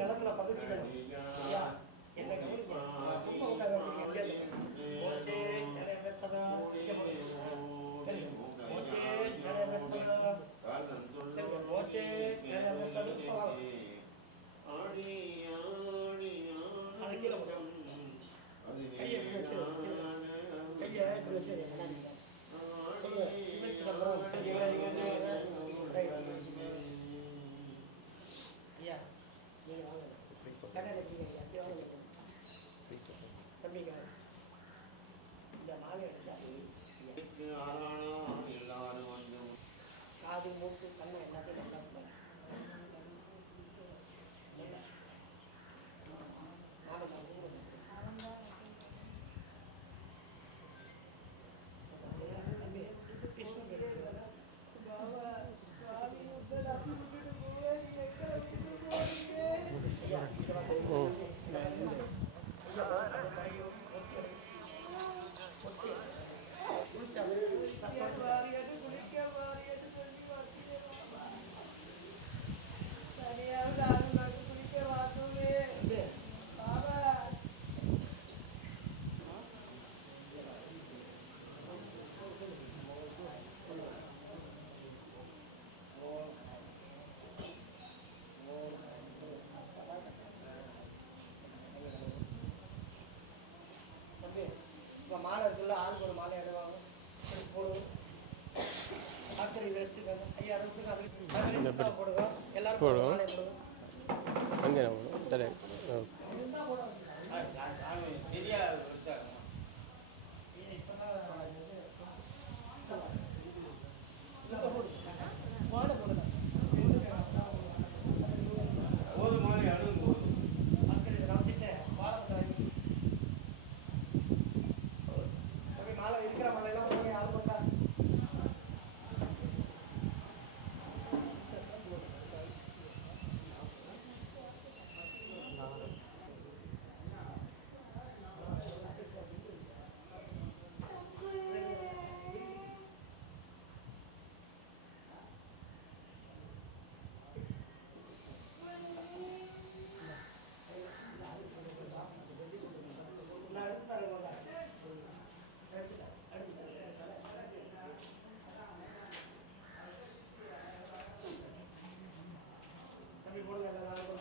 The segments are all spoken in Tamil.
நிலத்துல பதுச்சிக்கணும். ஐயா என்ன கவனிங்க, சும்மா உள்ள ஓச்சே ஜட வெத்ததா ஓச்சே ஜட வெத்ததா ஓச்சே ஜட வெத்ததா ஆடி ஆடி அது கீழே கையை ஐயா நீங்க வாங்க கண்ணடிங்க அப்படியே வாங்க தம்பிங்க இந்த மாலை எடுத்தா எல்லாரும் வந்து காது மூக்கு கண்ணை எல்லாத்தையும் நல்லா மாலை இருக்குல்ல, ஆளுக்கு ஒரு மாலை எடுவாங்க போடுவோம். ஆச்சரி இதை எடுத்துக்கோங்க ஐயா, போடுங்க எல்லாரும் போடுவோம். அங்கே தலை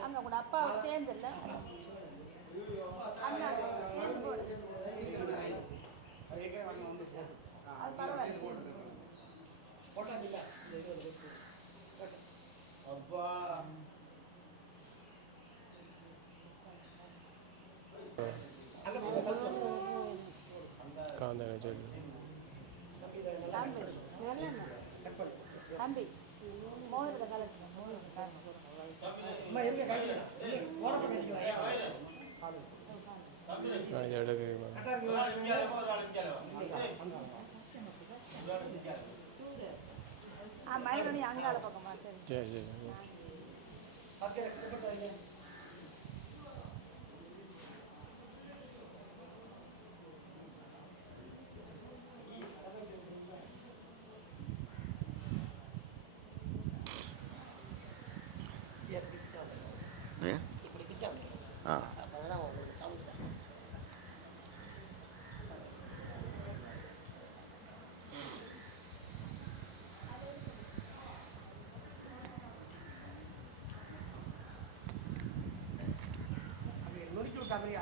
அங்கே கூட அப்பா சேர்ந்து இல்லை அண்ணா சேர்ந்து போடு அது பரவாயில்ல தம்பி மோதிரத்தை கலக்கு மயிலோட அங்கால பக்கமா சரி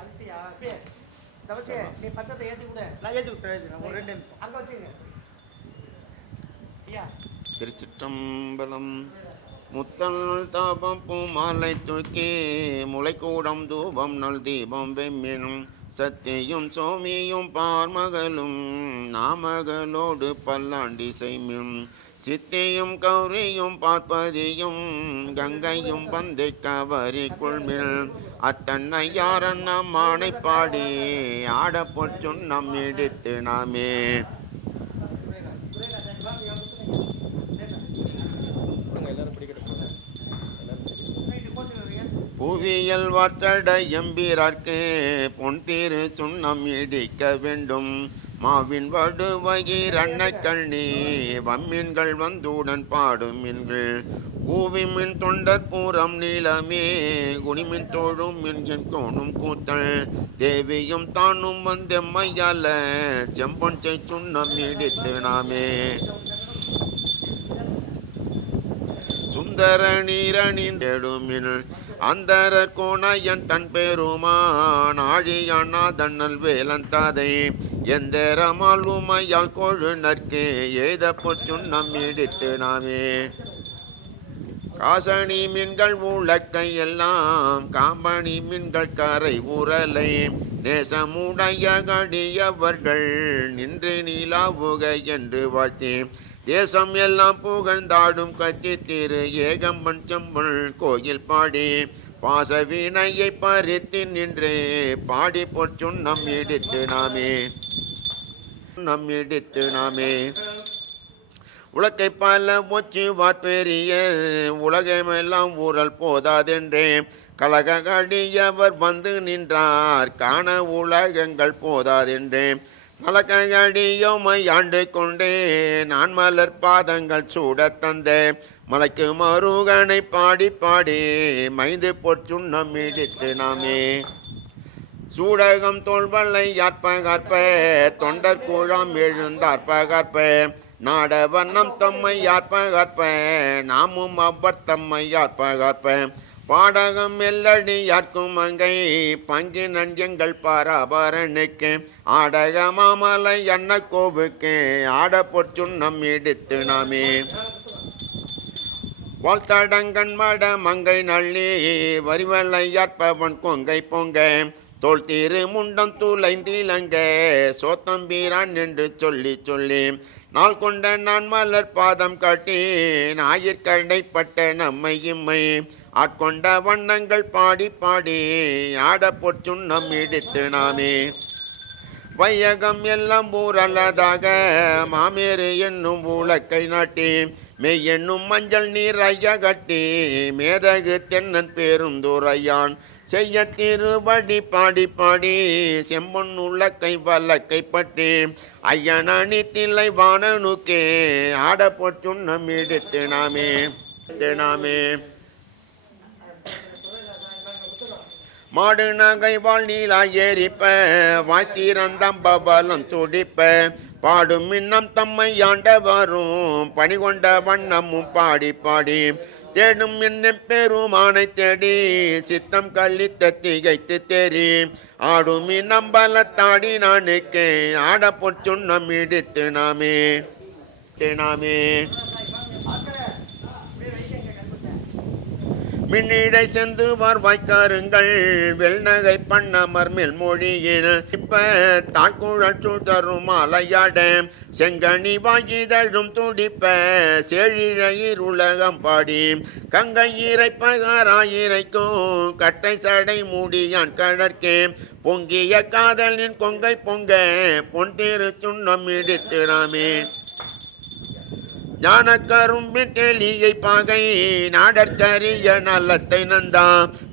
அழுத்தியா தவசே நீ பத்தத்தை ஏற்றி விட நான் ஏற்றி விட்டுறேன் ஒரு 2 நிமிஷம் அங்கே வச்சுங்க ஐயா. திருச்சிற்றம்பலம். முத்தல் தாபம் பூ மாலை தூக்கி முளைக்கூடம் தூபம் நல் தீபம் வெம்மினும் சத்தியும் சோமியும் பார்மகளும் நாமகளோடு பல்லாண்டி செய்யும் சித்தியும் கௌரியும் பார்ப்பதியும் கங்கையும் பந்தை கவரி கொள்மில் அத்தன்னை யாரன்ன மானை பாடி ஆட பொற்சுண்ணம் இடித்து நாமே புவியல் வார்த்தட எம்பிரார்க்கு பொன் தீரு சுண்ணம் இடிக்க வேண்டும் மாவின் வடுவகிர் அன்ன கண்ணி வம்மீன்கள் வந்துடன் பாடும் மீன்கள் கூவிமின் தொண்டர் பூரம் நீளமே குனிமின் தோழும் என் கோணும் கூத்தல் தேவியும் தானும் வந்தெம்மையால செம்பொன் சுண்ணம் இடித்து நாமே சுந்தர நீரணின் தேடுமின் அந்தரர் கோணையன் தன் பெருமான் ஆழியானா தன்னல் வேலந்தாதை எந்தரமால் உமையால் கொழு நற்கே ஏத பொச்சுண்ணம் இடித்து நாமே காசணி மீன்கள் உலக்கை எல்லாம் காம்பணி மீன்கள் கரை உரலை நேசமுடைய கடியவர்கள் நின்று நீலாவுக என்று வாழ்த்தி தேசம் எல்லாம் புகழ்ந்தாடும் கட்சி திரு ஏகம்பன் செம்புள் கோயில் பாடி பாச வீணையை பறித்து நின்று பாடி பொச்சுண்ணம் இடித்து நாமே உலகை பல மொச்சி வார்பெரிய உலகமெல்லாம் ஊரல் போதாதென்றே கலக கடியவர் வந்து நின்றார் காண உலகங்கள் போதாதென்றே நலக்கடியோமை ஆண்டு கொண்டே நான் மலர் பாதங்கள் சூட தந்த மலைக்கு மருகனை பாடி பாடி மைந்து பொற்சுண்ணம் இடித்து நாமே சூடகம் தோல்வலை யாற்பகற்ப தொண்டர் கூழாம் எழுந்தார்பகற்ப நாட வண்ணம் தம்மை யாற்பகற்ப நாமும் அவ்வர் தம்மை யாற்பகற்ப பாடகம் எல்லடி யார்க்கும் அங்கை பங்கி நஞ்சங்கள் பாராபரனுக்கு ஆடக மாமலை அன்ன கோவுக்கு ஆட பொற்சுண்ணம் இடித்து நாமே வாழ்த்தடங்கண் மட மங்கை நள்ளி வரிவலை யாற்பவன் கொங்கை பொங்க தோல் தீரு முண்டம் தூளைந்திலங்க சோத்தம்பீரான் என்று சொல்லி சொல்லி நாள் கொண்ட நான் மலர் பாதம் காட்டி ஞாயிற்கடைப்பட்ட நம்மை இம்மை ஆட்கொண்ட வண்ணங்கள் பாடி பாடி ஆட பொற்சுண்ணம் இடித்து நாமே வையகம் எல்லாம் ஊரல்லதாக மாமேறு என்னும் உலக்கை நாட்டி மெய் என்னும் மஞ்சள் நீர் ஐய கட்டி மேதகு தென்னன் பேருந்துரையான் செய்ய திருவடி பாடி பாடி செம்பொன் உலக்கை வல்லக்கை பற்றி ஐயனி தில்லை வானனுக்கே ஆட பொற்சுண்ணம் இடித்து நாமே மாடு நகை வாழ் நீலா ஏறிப்ப வாய்த்திறந்தம்பலம் துடிப்ப பாடும் மின்னம் தம்மை ஆண்ட வரும் பணிகொண்ட வண்ணமும் பாடி பாடி தேடும் என்ன பெருமானை தேடி சித்தம் கழித்த திகைத்து தேறி ஆடும் நம்பல தாடி நானுக்கு ஆட பொற்சுண்ணம் இடித்து நாமே மின்னிடை சென்று வாய்க்காருங்கள் வெள்நகை பண்ணமர் மேல் மொழியில் இப்ப தாக்குழல் தரும் அலையாட செங்கனி வாங்கிதழும் துடிப்ப செழிழையீர் உலகம் பாடி கங்கை இறைப்பகாராயிரைக்கும் கட்டை சடை மூடியான் கடற்கே பொங்கிய காதலின் கொங்கை பொங்க பொன் திரு சுண்ணம் இடித்து நாமே ஞான கரும்பி தெளியை பாகை நாடற்கரிய நலத்தை நந்தா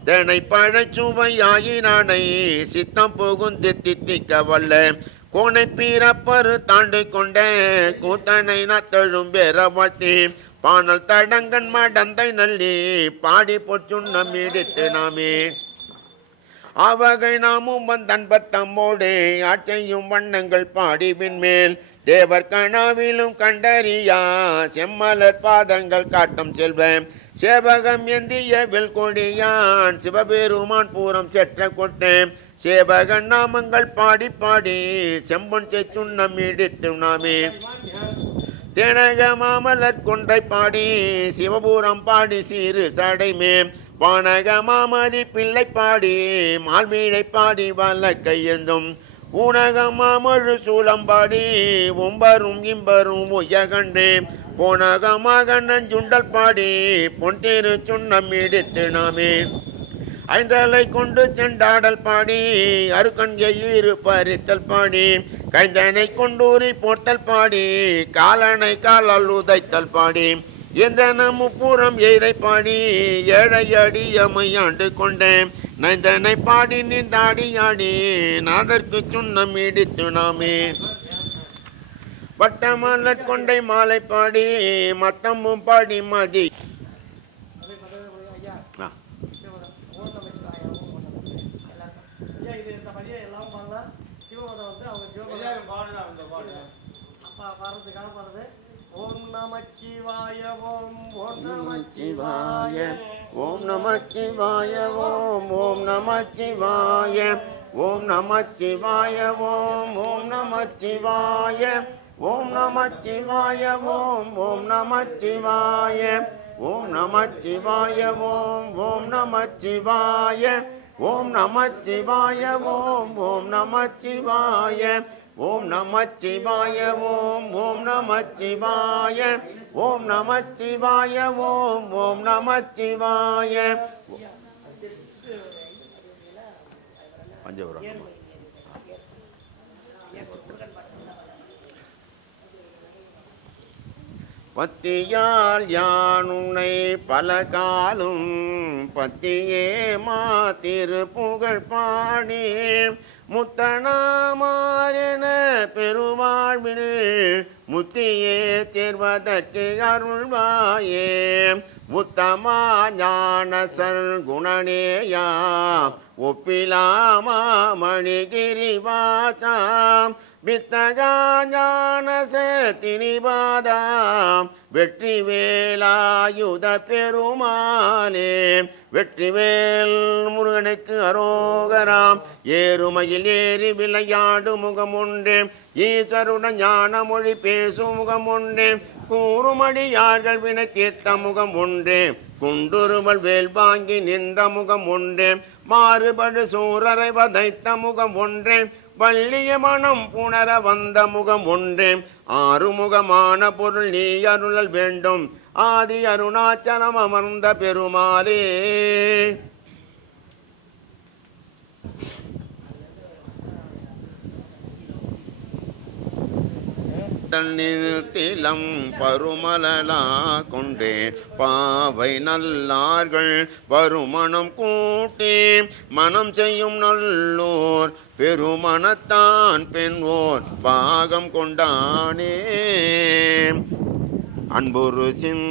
தெனை பழச்சுவையாயினானை சித்தம் புகுந்து தித்திக்க வல்ல கோனை பீரப்பரு தாண்டு கொண்ட கூத்தனை நத்தழும் பெற வாழ்த்தி பானல் தடங்கன் மடந்தை நல்லி பாடி பொற்சுண்ணம் இடித்து நாமே ஆவகை நாமும் வந்தன்பர் தம்மோடு ஆட்சையும் வண்ணங்கள் பாடிவின் மேல் தேவர் கனாவிலும் கண்டறியா செம்மலர் பாதங்கள் காட்டும் செல்வம் சேவகம் எந்திய வெல்கொடியான் சிவபெருமான் பூரம் செற்ற கொட்டேன் சேவகன் நாமங்கள் பாடி பாடி செம்பொன் சுண்ணம் இடித்து நாமே தேனக மாமலர் கொன்றை பாடி சிவபூரம் பாடி சீரு சடைமே வானக மாமதி பிள்ளை பாடி மால்வீழை பாடி வல்ல கையெந்தும் ஊனகம் மாமழு சூளம்பாடி ஒம்பரும் இம்பரும் உயகண்டே போனகமாக நஞ்சுண்டல் பாடி பொன் திரு சுண்ணம் இடித்து நாமே ஐந்தலை கொண்டு செண்டாடல் பாடி அருக்கண் எயிறு பறித்தல் பாடி கைந்தனை கொண்டூரி போர்த்தல் பாடி காலனை காலால் உதைத்தல் பாடி எந்த முப்புறம் எய்தை பாடி ஏழை அடியமை ஆண்டு கொண்டேன் நைந்தனை பாடி நின்றாடி ஆடி நாதற்கு சுண்ணம் இடித்து நாமே வட்டமலர் கொண்டை மாலை பாடி மத்தமும் பாடி மதி பாடுறதுக்காக பாடுறது. ஓம் நமச்சிவாய ஓம் ஓம் நமச்சிவாய ஓம் நமச்சிவாய ஓம் ஓம் நமச்சிவாய ஓம் நமச்சிவாய ஓம் ஓம் நமச்சிவாய ஓம் நமச்சிவாய ஓம் ஓம் நமச்சிவாய ஓம் நமச்சிவாய ஓம் ஓம் நமச்சிவாய ஓம் நமச்சிவாய ஓம் ஓம் நமச்சிவாய ஓம் நமச்சிவாய ஓம் ஓம் நமச்சிவாய ஓம் நமச்சிவாய ஓம் ஓம் நமச்சிவாய பஞ்சபுரம் பத்தியால் யான் உன்னை பல காலும் பத்தியே மாத்திரு புகழ் பாடி முத்தனாமாரென பெருவாழ்வில் முத்தியே சேர்வதற்கு அருள்வாயே உத்தமா ஞானசல் குணநேயா ஒப்பிலாமா மணிகிரிவாசாம் வித்தகா ஞானச திணிபாதாம் வெற்றி வேலாயுத பெருமானே வெற்றிவேல் முருகனுக்கு அரோகராம் ஏறுமையில் ஏறி விளையாடு முகம் உண்டு ஈசருடன் ஞான மொழி பேசும் முகம் உண்டு கூறுமடியார்கள் வினை தீர்த்த முகம் உண்டு குண்டுருவல் வேல் வாங்கி நின்ற முகம் உண்டு மாறுபடு சூரரை வதைத்த முகம் ஒன்று வள்ளிய மனம் புணர வந்த முகம் ஒன்று ஆறுமுகமான பொருள் நீ அருளல் வேண்டும் ஆதி அருணாச்சலம் அமர்ந்த பெருமாளே தன்னித்திலம் பருமலலா கொண்டே பாவை நல்லார்கள் வருமணம் கூட்டி மனம் செய்யும் நல்லோர் பெருமனத்தான் பெண்வோர் பாகம் கொண்டானே அன்புரு சின்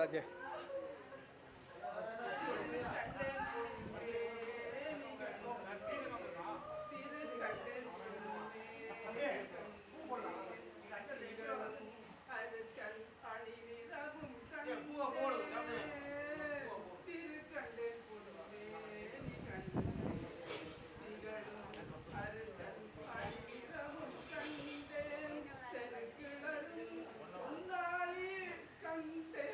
போட்டாச்சு. கண்டே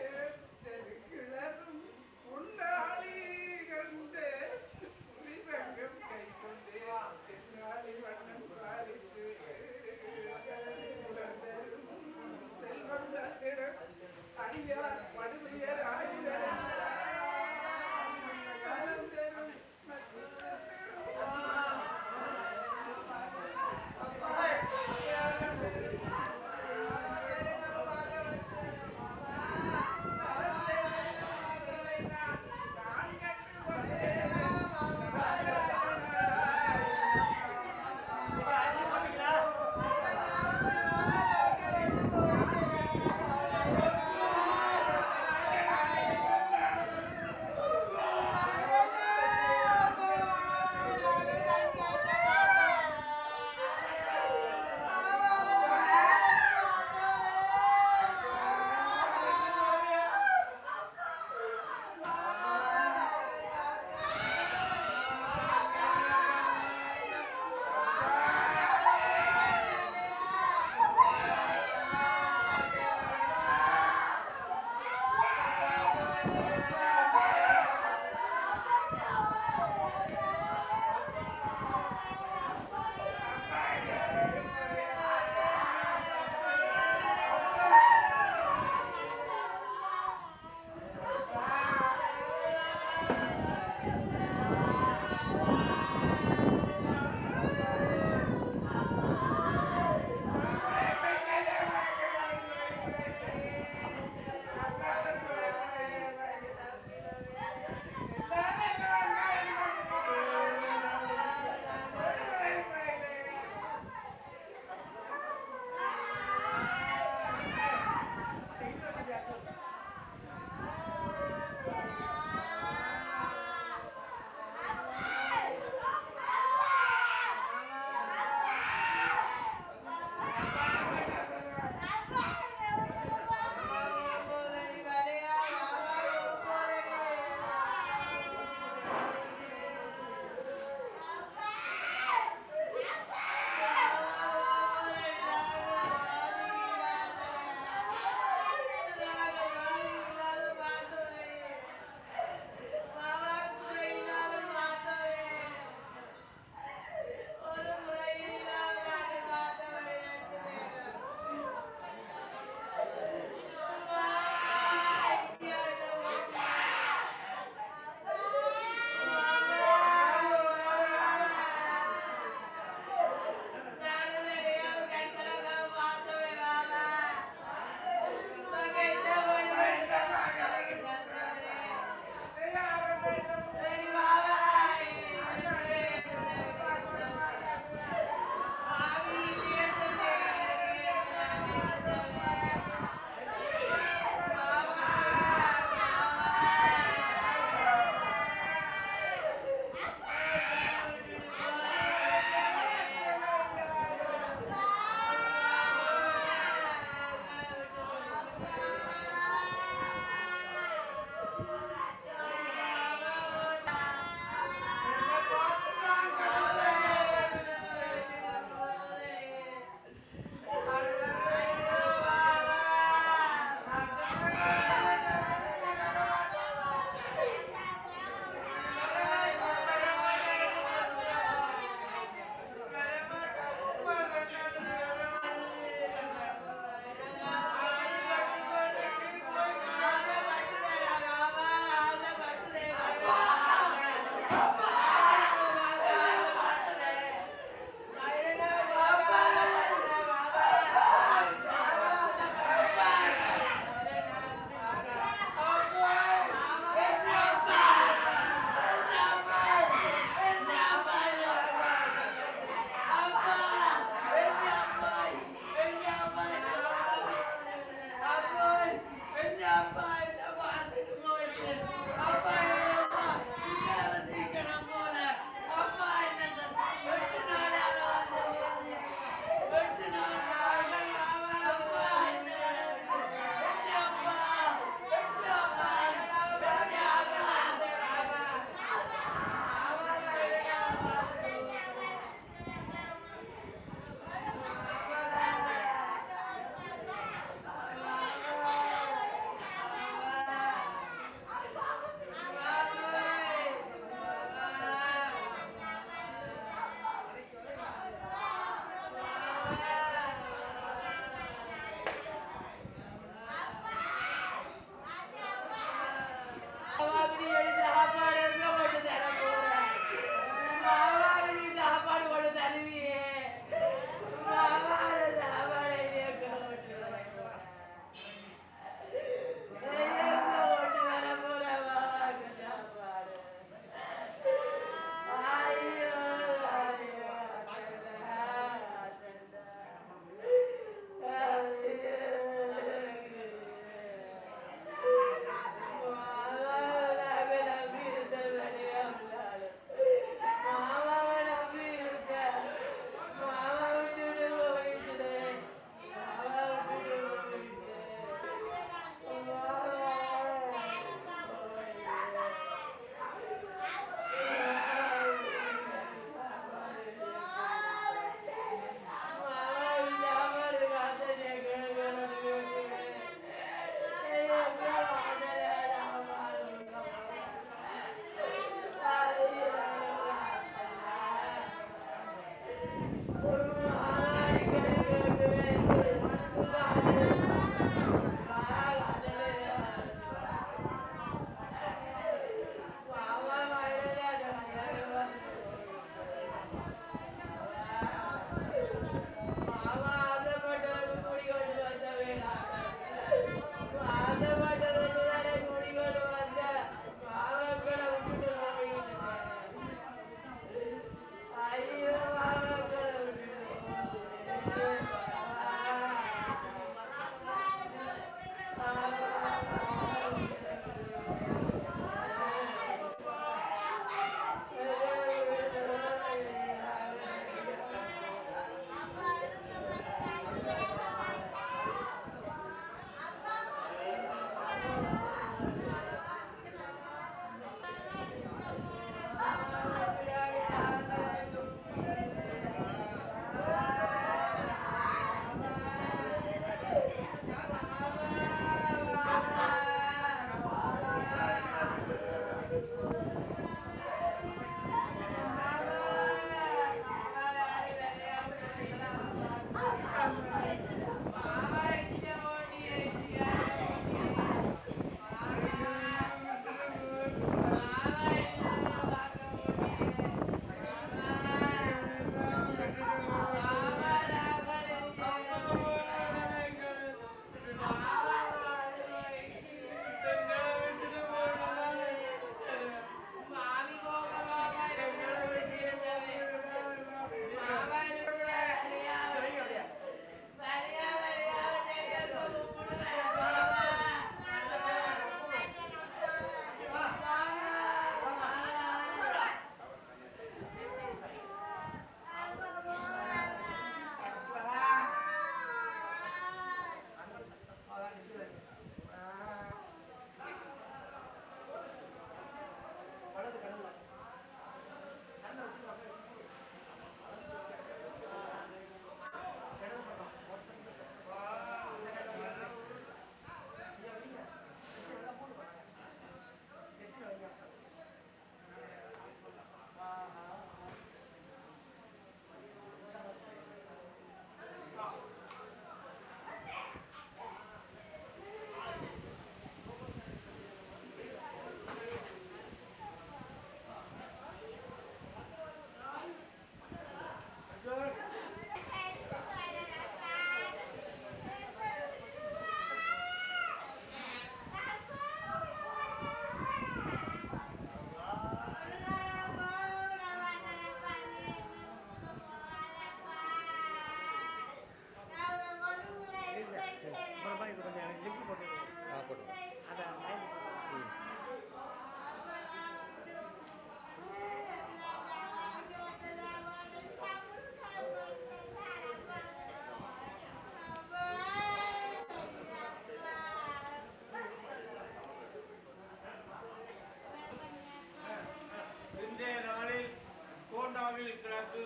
கோண்டாவில் கிழக்கு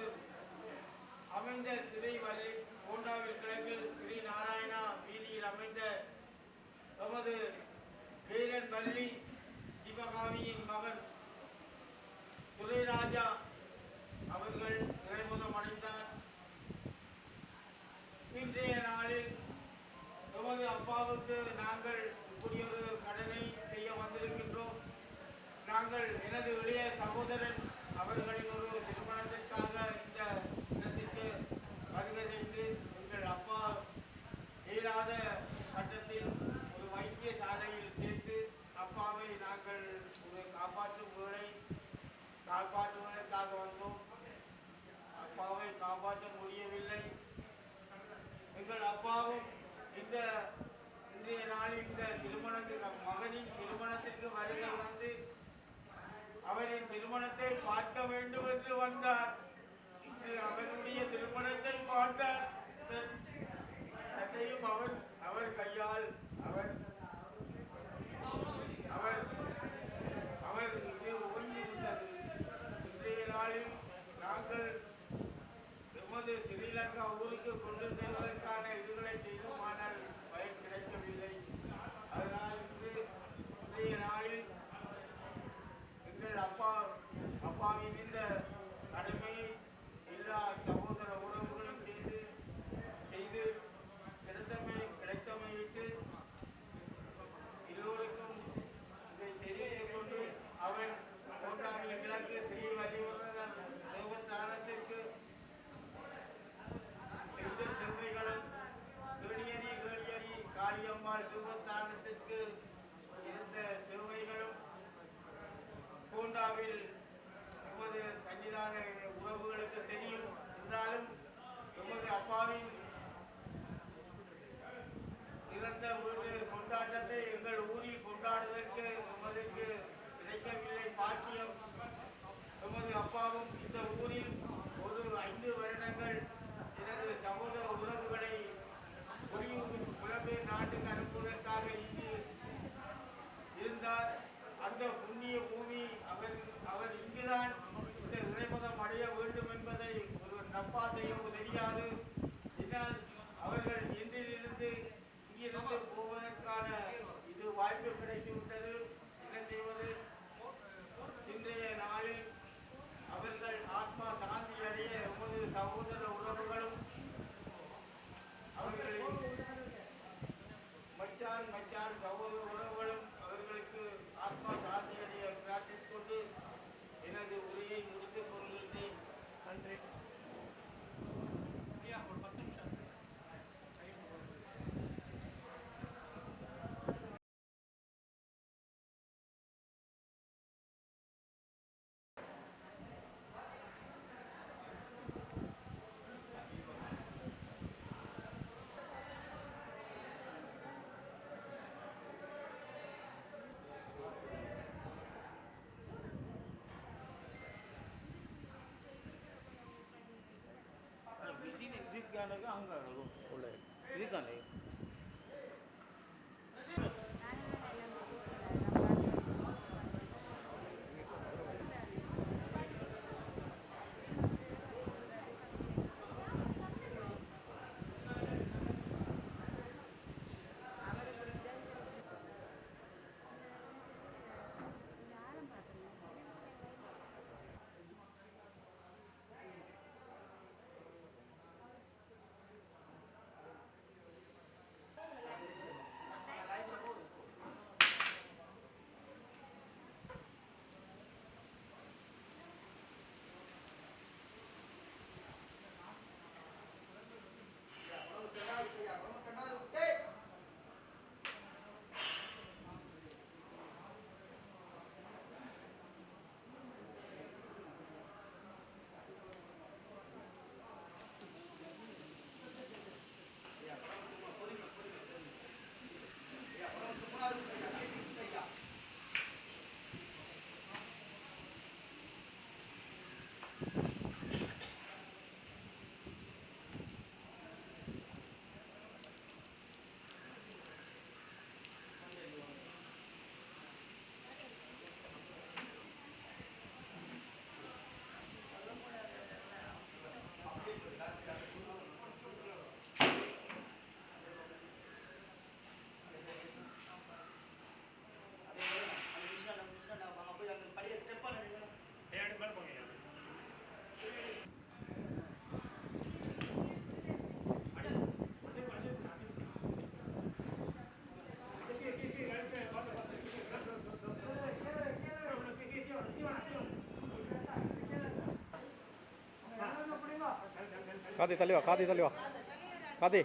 அமைந்த கோண்டாவில் கிழக்கில் ஸ்ரீ நாராயணா வீதியில் அமைந்த நமது வேலன் வள்ளி சிவகாமியின் மகன் துரைராஜா அவர்கள் இறைமுகம் அடைந்தார். இன்றைய நாளில் நமது அப்பாவுக்கு நாங்கள் இப்படி ஒரு கடனை செய்ய வந்திருக்கின்றோம். நாங்கள் எனது இளைய சகோதரன் அவர்களின் ஒரு திருமணத்திற்காக இந்த இடத்திற்கு வருகை செய்து எங்கள் அப்பா இயலாத சட்டத்தில் ஒரு வைத்தியசாலையில் சேர்த்து அப்பாவை நாங்கள் ஒரு காப்பாற்றுவதற்காக வந்தோம். அப்பாவை காப்பாற்ற முடியவில்லை. எங்கள் அப்பாவும் இன்றைய நாளில் இந்த மகனின் திருமணத்திற்கு வருகை வந்து அவரின் திருமணத்தை பார்க்க வேண்டும் என்று வந்தார். இன்று அவருடைய திருமணத்தை பார்த்தார். தன்னையும் அவர் கையால் அவர் இது ஓய்ந்திருந்தது. இன்றைய நாளில் நாங்கள் எமது ஸ்ரீலங்கா ஊருக்கு கொண்டு செல்வதற்கான இதுகளை செய்தோம். ஆனால் பயன் கிடைக்கவில்லை. அதனால் இன்றைய நாளில் எங்கள் அப்பாவின் இந்த கடமையை எல்லா சகோதர உறவுகளும் செய்து கிடைத்தமையிட்டு எல்லோருக்கும் இதை தெரிவித்துக் கொண்டு அவர் கோண்டாவில் கிழக்கு ஸ்ரீ வள்ளிவரதர் தேவஸ்தானத்திற்கு செய்த சேவைகளும் கேடியடி காளியம்மாள் தேவஸ்தானத்திற்கு இருந்த சேவைகளும் கோண்டாவில் எமது சன்னிதான உறவுகளுக்கு தெரியும். என்றாலும் எமது அப்பாவின் இறந்த வீடு கொண்டாட்டத்தை எங்கள் ஊரில் கொண்டாடுவதற்கு எமதுக்கு கிடைக்கவில்லை பாக்கியம். எமது அப்பாவும் இந்த ஊரில் ஒரு 5 வருடங்கள் எனது சகோதர உறவுகளை புலம்பெயர் நாட்டுக்கு அனுப்புவதற்காக இங்கு இருந்தார். அந்த புண்ணிய பூமி அவர் இங்குதான் இந்த இறைமதம் அடைய வேண்டும் என்பதை ஒரு நப்பாசையும் தெரியாது. இதனால் அவர்கள் இன்றிலிருந்து இங்கிருந்து போவதற்கான இது வாய்ப்பு கிடைத்துவிட்டது. என்ன செய்வது? இன்றைய நாளில் அவர்கள் ஆத்மா சாந்தி அடைய எமது சகோதர உறவுகளும் அவர்களின் மச்சான் சகோதர உறவுகளும் அவர்களுக்கு ஆத்மா சாந்தி அடைய பிரார்த்தித்துக் கொண்டு எனது உரையை முடித்துக் கொள்கின்றேன். நன்றி. அங்கே உள்ள இதுக்கானே கார்த்தி தள்ளி வா கார்த்தி